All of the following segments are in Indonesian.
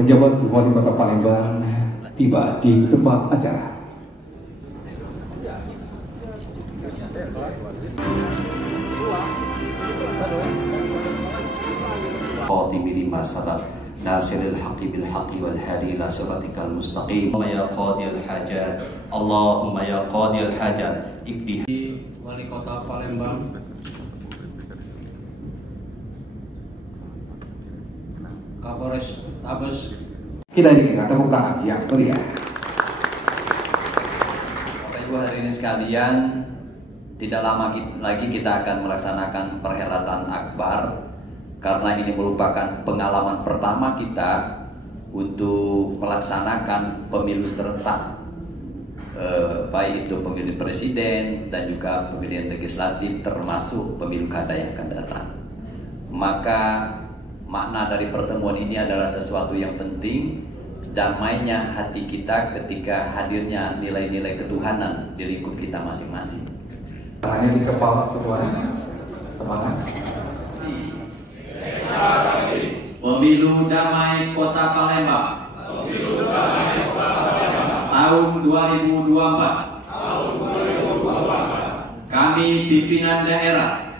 Pejabat Wali Kota Palembang tiba di tempat acara. Qatimi lima sabaq nasiril haqqi bil haqqi wal hadi ila siratikal mustaqim. Allahumma ya qadiyal hajat, Allahumma ya qadiyal hajat, ikdi. Wali Kota Palembang, Kapolres Tabes. Kita diberikan tepuk tangan yang meriah. Bapak Ibu hadirin sekalian, tidak lama lagi kita akan melaksanakan perhelatan akbar, karena ini merupakan pengalaman pertama kita untuk melaksanakan pemilu serentak, baik itu pemilu presiden dan juga pemilihan legislatif termasuk pemilu kada yang akan datang. Maka makna dari pertemuan ini adalah sesuatu yang penting, damainya hati kita ketika hadirnya nilai-nilai ketuhanan di lingkup kita masing-masing. Tangannya di kepala semuanya. Semangat. Pemilu Damai Kota Palembang tahun 2024. Kami pimpinan daerah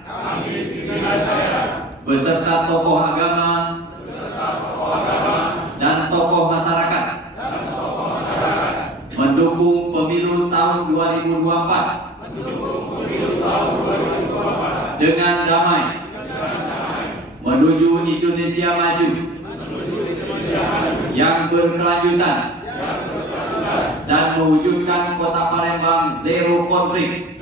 beserta tokoh agama dan tokoh masyarakat mendukung pemilu tahun 2024 dengan damai menuju Indonesia maju yang berkelanjutan dan mewujudkan Kota Palembang zero konflik.